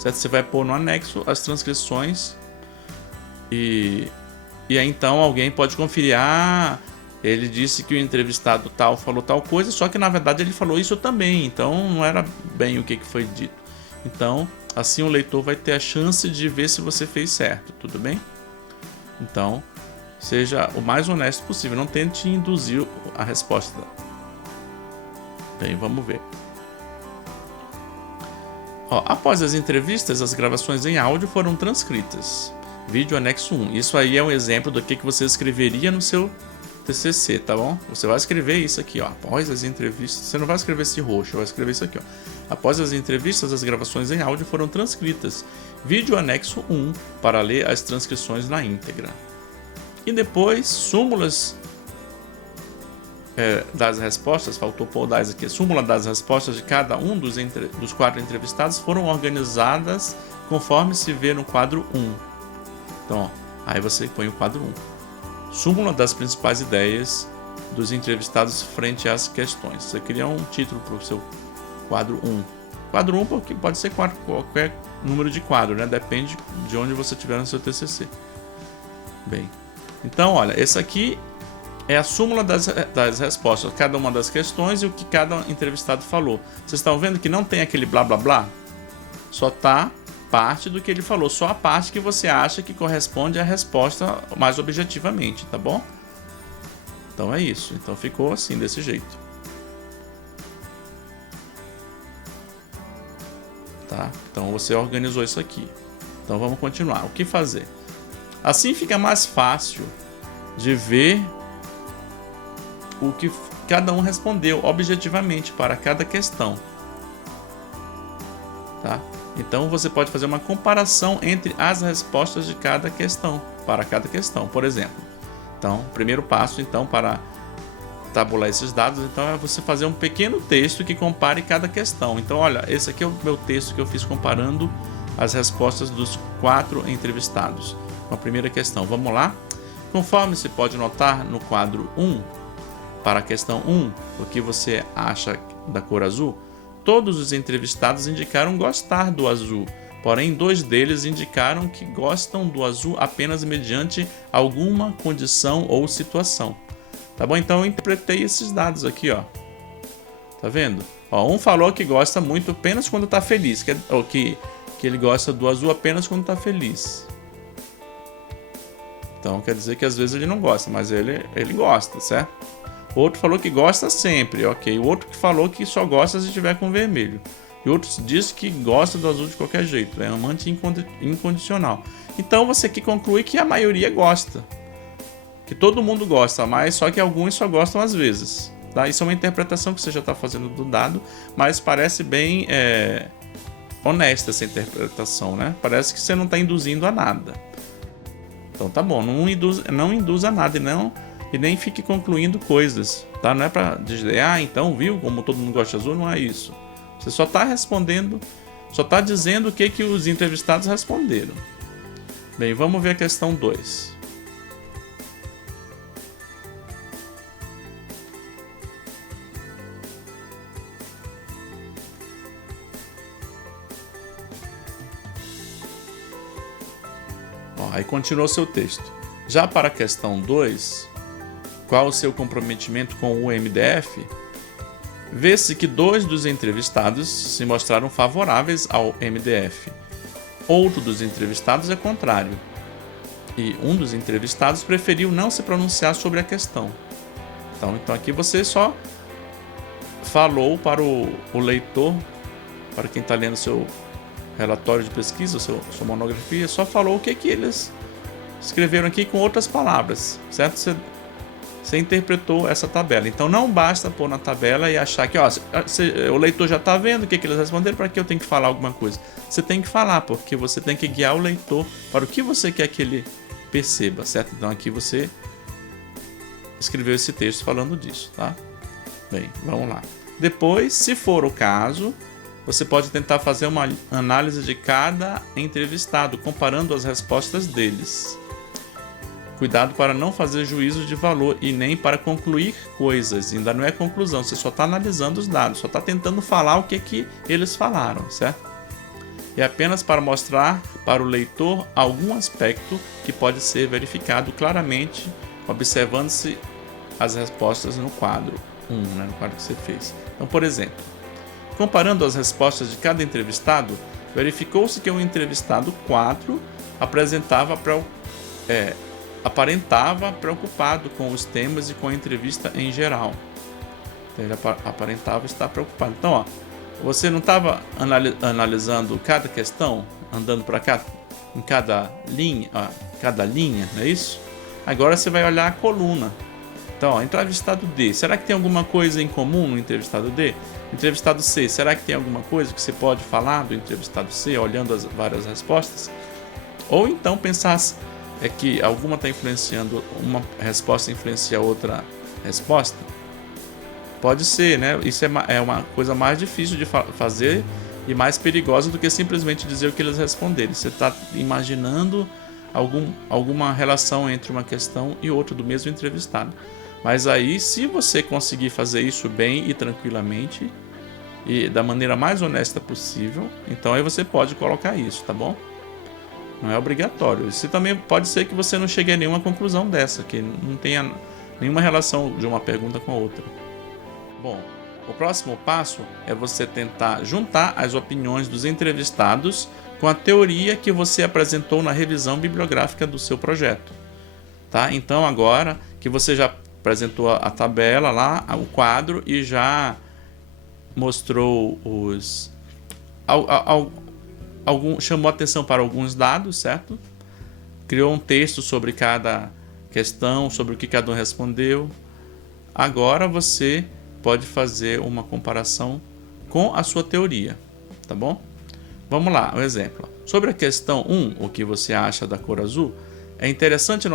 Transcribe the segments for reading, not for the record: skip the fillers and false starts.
certo? Você vai pôr no anexo as transcrições e aí então alguém pode conferir, ele disse que o entrevistado tal falou tal coisa, só que na verdade ele falou isso também, então não era bem o que foi dito. Então, assim o leitor vai ter a chance de ver se você fez certo, tudo bem? Então, seja o mais honesto possível, não tente induzir a resposta. Bem, vamos ver. Após as entrevistas, as gravações em áudio foram transcritas. Vídeo anexo 1. Isso aí é um exemplo do que você escreveria no seu TCC, tá bom? Você vai escrever isso aqui, ó. Após as entrevistas, você não vai escrever esse roxo, vai escrever isso aqui, ó. Após as entrevistas, as gravações em áudio foram transcritas. Vídeo anexo 1 para ler as transcrições na íntegra. E depois, súmulas das respostas, faltou pôr das aqui, súmula das respostas de cada um dos 4 entrevistados foram organizadas conforme se vê no quadro 1. Então, aí você põe o quadro 1. Súmula das principais ideias dos entrevistados frente às questões. Você cria um título para o seu quadro 1. Quadro 1 porque pode ser qualquer número de quadro, né? Depende de onde você estiver no seu TCC. Bem, então, olha, esse aqui é a súmula das respostas, cada uma das questões e o que cada entrevistado falou. Vocês estão vendo que não tem aquele blá blá blá? Só está parte do que ele falou, só a parte que você acha que corresponde à resposta mais objetivamente, tá bom? Então é isso, então ficou assim, desse jeito. Tá? Então você organizou isso aqui. Então vamos continuar. O que fazer? Assim fica mais fácil de ver o que cada um respondeu objetivamente para cada questão. Tá? Então você pode fazer uma comparação entre as respostas de cada questão, para cada questão, por exemplo. Então, o primeiro passo então para tabular esses dados, então é você fazer um pequeno texto que compare cada questão. Então, olha, esse aqui é o meu texto que eu fiz comparando as respostas dos 4 entrevistados. Com a primeira questão, vamos lá? Conforme se pode notar no quadro 1, para a questão 1, o que você acha da cor azul? Todos os entrevistados indicaram gostar do azul, porém 2 deles indicaram que gostam do azul apenas mediante alguma condição ou situação. Tá bom? Então eu interpretei esses dados aqui, ó. Tá vendo? Um falou que gosta muito apenas quando está feliz, ou que ele gosta do azul apenas quando está feliz. Então quer dizer que às vezes ele não gosta, mas ele gosta, certo? O outro falou que gosta sempre, ok. O outro que falou que só gosta se estiver com vermelho. E outros disse que gosta do azul de qualquer jeito, é amante incondicional. Então você aqui conclui que a maioria gosta. Que todo mundo gosta, mas só que alguns só gostam às vezes. Tá? Isso é uma interpretação que você já está fazendo do dado, mas parece bem honesta essa interpretação, né? Parece que você não está induzindo a nada. Então tá bom, não induza a nada e nem fique concluindo coisas, tá? Não é para dizer, então viu como todo mundo gosta de azul, não é isso. Você só está respondendo, só está dizendo o que os entrevistados responderam. Bem, vamos ver a questão 2. Aí continuou seu texto. Já para a questão 2, qual o seu comprometimento com o MDF? Vê-se que 2 dos entrevistados se mostraram favoráveis ao MDF. Outro dos entrevistados é contrário. E um dos entrevistados preferiu não se pronunciar sobre a questão. Então aqui você só falou para o leitor, para quem está lendo seu relatório de pesquisa, sua monografia, só falou o que eles escreveram aqui com outras palavras, certo? Você interpretou essa tabela. Então não basta pôr na tabela e achar que o leitor já está vendo o que eles responderam, para que eu tenho que falar alguma coisa. Você tem que falar, porque você tem que guiar o leitor para o que você quer que ele perceba, certo? Então aqui você escreveu esse texto falando disso, tá? Bem, vamos lá. Depois, se for o caso, você pode tentar fazer uma análise de cada entrevistado, comparando as respostas deles. Cuidado para não fazer juízo de valor e nem para concluir coisas. Ainda não é conclusão, você só está analisando os dados, só está tentando falar o que eles falaram, certo? é apenas para mostrar para o leitor algum aspecto que pode ser verificado claramente observando-se as respostas no quadro 1, no quadro que você fez. Então, por exemplo, comparando as respostas de cada entrevistado, verificou-se que o entrevistado 4 aparentava preocupado com os temas e com a entrevista em geral. Então, ele aparentava estar preocupado. Então, ó, você não estava analisando cada questão, andando para cá, em cada linha, não é isso? Agora você vai olhar a coluna. Então, ó, entrevistado D, será que tem alguma coisa em comum no entrevistado D? Entrevistado C, será que tem alguma coisa que você pode falar do entrevistado C, olhando as várias respostas? Ou então pensar que alguma está influenciando, uma resposta influencia outra resposta? Pode ser, né? Isso é uma coisa mais difícil de fazer e mais perigosa do que simplesmente dizer o que eles responderem. Você está imaginando alguma relação entre uma questão e outra do mesmo entrevistado. Mas aí, se você conseguir fazer isso bem e tranquilamente e da maneira mais honesta possível, então aí você pode colocar isso, tá bom? Não é obrigatório. Isso também pode ser que você não chegue a nenhuma conclusão dessa, que não tenha nenhuma relação de uma pergunta com a outra. Bom, o próximo passo é você tentar juntar as opiniões dos entrevistados com a teoria que você apresentou na revisão bibliográfica do seu projeto. Tá? Então, agora que você já apresentou a tabela lá, o quadro, e já mostrou chamou atenção para alguns dados, certo? Criou um texto sobre cada questão, sobre o que cada um respondeu. Agora você pode fazer uma comparação com a sua teoria, tá bom? Vamos lá, um exemplo. Sobre a questão 1, o que você acha da cor azul? É interessante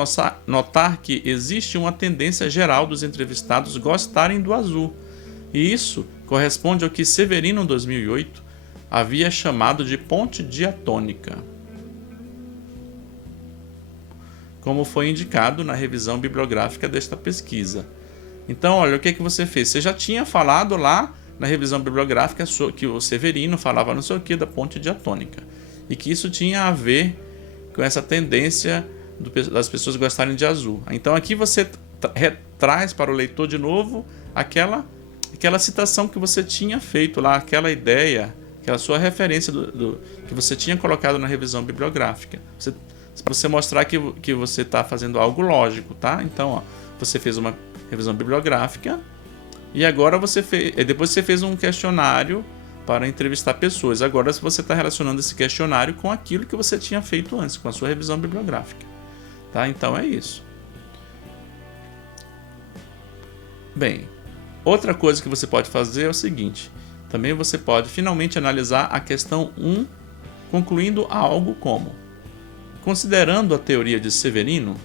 notar que existe uma tendência geral dos entrevistados gostarem do azul, e isso corresponde ao que Severino, 2008, havia chamado de ponte diatônica, como foi indicado na revisão bibliográfica desta pesquisa. Então, olha, o que você fez? Você já tinha falado lá na revisão bibliográfica que o Severino falava não sei o que da ponte diatônica, e que isso tinha a ver com essa tendência das pessoas gostarem de azul. Então aqui você traz para o leitor de novo aquela citação que você tinha feito lá, aquela ideia, aquela sua referência que você tinha colocado na revisão bibliográfica. Para você mostrar que você está fazendo algo lógico, tá? Então, ó, você fez uma revisão bibliográfica e agora depois você fez um questionário para entrevistar pessoas. Agora você está relacionando esse questionário com aquilo que você tinha feito antes, com a sua revisão bibliográfica. Tá? Então é isso. Bem, outra coisa que você pode fazer é o seguinte. Também você pode finalmente analisar a questão 1, concluindo algo como: considerando a teoria de Severino,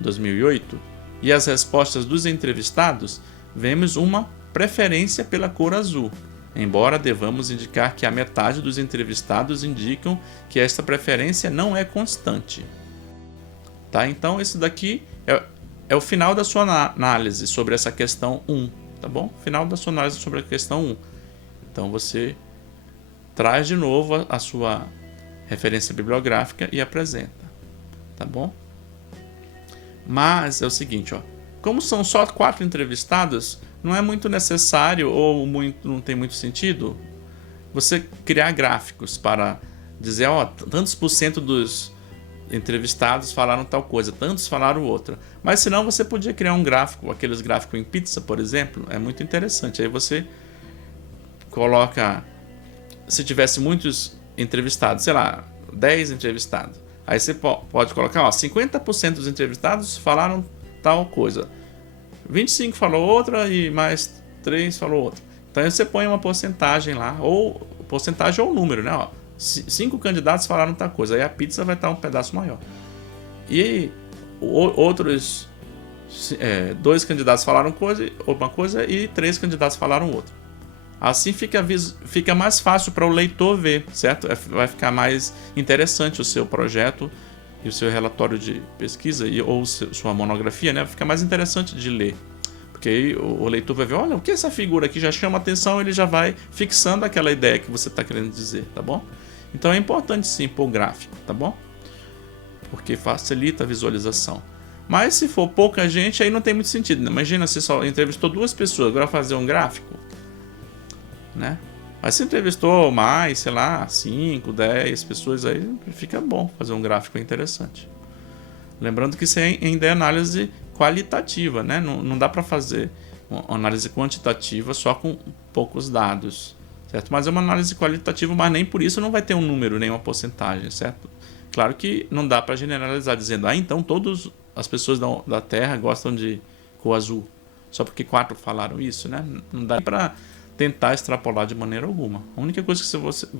2008, e as respostas dos entrevistados, vemos uma preferência pela cor azul, embora devamos indicar que a metade dos entrevistados indicam que esta preferência não é constante. Tá? Então, isso daqui é o final da sua análise sobre essa questão 1, tá bom? Final da sua análise sobre a questão 1. Então, você traz de novo a sua referência bibliográfica e apresenta, tá bom? Mas é o seguinte, ó, como são só 4 entrevistados, não é muito necessário ou não tem muito sentido você criar gráficos para dizer, ó, tantos por cento dos entrevistados falaram tal coisa, tantos falaram outra. Mas senão você podia criar um gráfico, aqueles gráficos em pizza, por exemplo, é muito interessante. Aí você coloca, se tivesse muitos entrevistados, sei lá, 10 entrevistados, aí você pode colocar, ó, 50% dos entrevistados falaram tal coisa, 25 falou outra e mais 3 falou outra. Então aí você põe uma porcentagem lá, ou porcentagem ou número, né? Ó, 5 candidatos falaram tal coisa, aí a pizza vai estar um pedaço maior. E outros 2 candidatos falaram uma coisa e 3 candidatos falaram outra. Assim fica mais fácil para o leitor ver, certo? Vai ficar mais interessante o seu projeto e o seu relatório de pesquisa ou sua monografia, né? Fica mais interessante de ler. Porque aí o leitor vai ver, olha, o que essa figura aqui já chama atenção, ele já vai fixando aquela ideia que você está querendo dizer, tá bom? Então é importante sim pôr gráfico, tá bom? Porque facilita a visualização. Mas se for pouca gente, aí não tem muito sentido. Imagina se só entrevistou 2 pessoas, agora fazer um gráfico, né? Mas se entrevistou mais, sei lá, 5, 10 pessoas, aí fica bom fazer um gráfico interessante. Lembrando que isso ainda é análise qualitativa, né? Não dá para fazer uma análise quantitativa só com poucos dados, certo? Mas é uma análise qualitativa, mas nem por isso não vai ter um número, nem uma porcentagem, certo? Claro que não dá para generalizar dizendo, então todas as pessoas da Terra gostam de cor azul, só porque 4 falaram isso, né? Não dá para tentar extrapolar de maneira alguma. A única coisa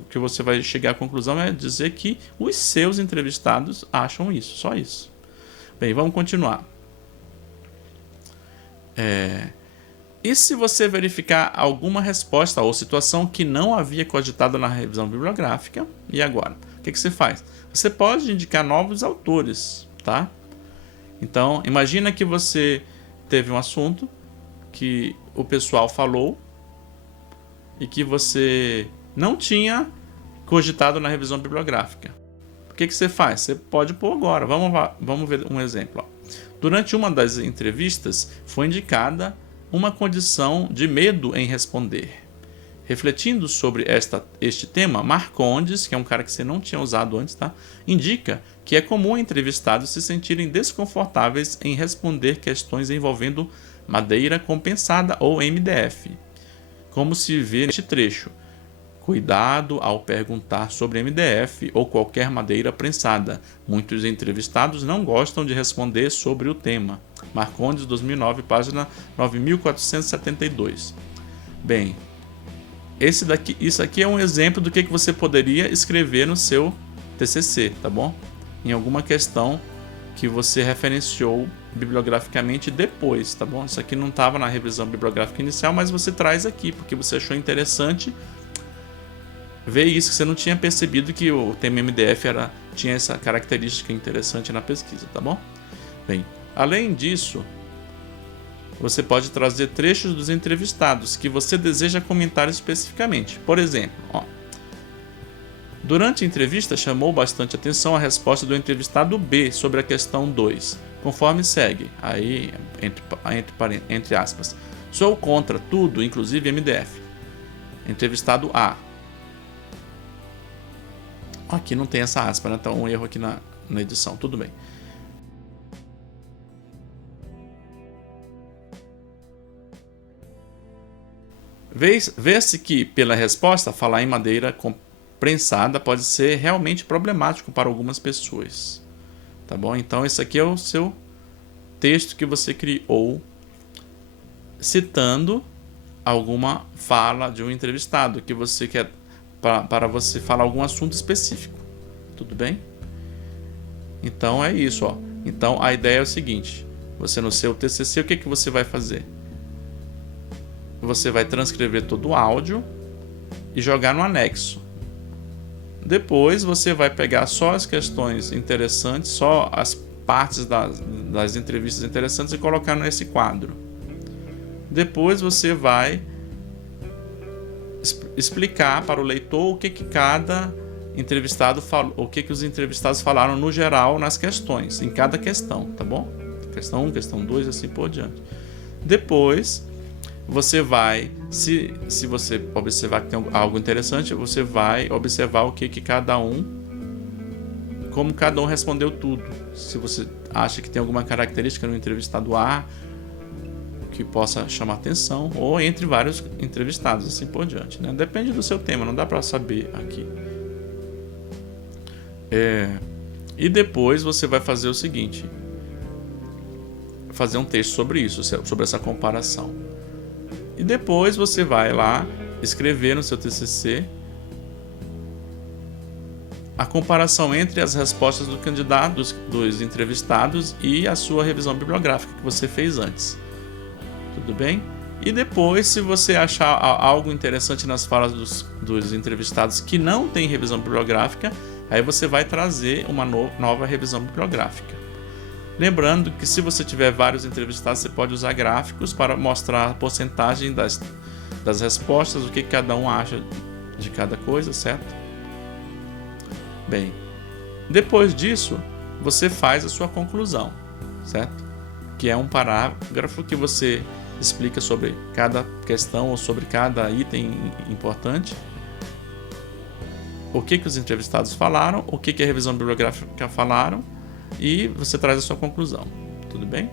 que você vai chegar à conclusão é dizer que os seus entrevistados acham isso, só isso. Bem, vamos continuar. E se você verificar alguma resposta ou situação que não havia cogitado na revisão bibliográfica, e agora? O que você faz? Você pode indicar novos autores, tá? Então, imagina que você teve um assunto que o pessoal falou e que você não tinha cogitado na revisão bibliográfica. O que você faz? Você pode pôr agora. Vamos ver um exemplo. Durante uma das entrevistas, foi indicada uma condição de medo em responder. Refletindo sobre este tema, Marcondes, que é um cara que você não tinha usado antes, tá? Indica que é comum entrevistados se sentirem desconfortáveis em responder questões envolvendo madeira compensada ou MDF. Como se vê neste trecho. Cuidado ao perguntar sobre MDF ou qualquer madeira prensada. Muitos entrevistados não gostam de responder sobre o tema. Marcondes, 2009, página 9472. Bem, isso aqui é um exemplo do que você poderia escrever no seu TCC, tá bom? Em alguma questão que você referenciou bibliograficamente depois, tá bom? Isso aqui não estava na revisão bibliográfica inicial, mas você traz aqui porque você achou interessante ver isso, que você não tinha percebido que o tema MDF tinha essa característica interessante na pesquisa, tá bom? Bem, além disso, você pode trazer trechos dos entrevistados que você deseja comentar especificamente. Por exemplo, durante a entrevista chamou bastante atenção a resposta do entrevistado B sobre a questão 2, conforme segue, aí entre aspas, sou contra tudo, inclusive MDF. Entrevistado A. Aqui não tem essa aspa, né? Então um erro aqui na edição, tudo bem. Vê-se que, pela resposta, falar em madeira prensada pode ser realmente problemático para algumas pessoas. Tá bom? Então esse aqui é o seu texto que você criou citando alguma fala de um entrevistado que você quer para você falar algum assunto específico. Tudo bem? Então é isso, ó. Então a ideia é o seguinte: você no seu TCC, o que você vai fazer? Você vai transcrever todo o áudio e jogar no anexo. Depois você vai pegar só as questões interessantes, só as partes das entrevistas interessantes e colocar nesse quadro. Depois você vai explicar para o leitor o que cada entrevistado falou, o que os entrevistados falaram no geral nas questões, em cada questão, tá bom? Questão 1, questão 2, assim por diante. Depois você vai, se você observar que tem algo interessante, você vai observar o que cada um, como cada um respondeu tudo. Se você acha que tem alguma característica no entrevistado A que possa chamar atenção, ou entre vários entrevistados, assim por diante, né? Depende do seu tema, não dá para saber aqui. E depois você vai fazer o seguinte: fazer um texto sobre isso, sobre essa comparação. E depois você vai lá escrever no seu TCC a comparação entre as respostas do candidato, dos entrevistados, e a sua revisão bibliográfica que você fez antes. Tudo bem? E depois, se você achar algo interessante nas falas dos entrevistados que não tem revisão bibliográfica, aí você vai trazer uma nova revisão bibliográfica. Lembrando que se você tiver vários entrevistados, você pode usar gráficos para mostrar a porcentagem das respostas, o que cada um acha de cada coisa, certo? Bem, depois disso, você faz a sua conclusão, certo? Que é um parágrafo que você explica sobre cada questão ou sobre cada item importante, o que os entrevistados falaram, o que a revisão bibliográfica falaram, e você traz a sua conclusão. Tudo bem?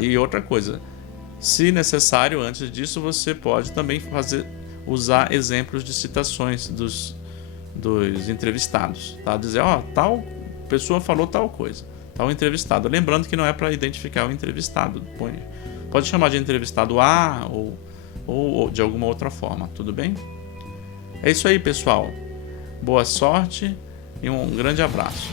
E outra coisa, se necessário, antes disso, você pode também usar exemplos de citações dos entrevistados, tá? Dizer, tal pessoa falou tal coisa, tal entrevistado. Lembrando que não é para identificar o entrevistado. Pode chamar de entrevistado A ou de alguma outra forma, tudo bem? É isso aí, pessoal. Boa sorte e um grande abraço.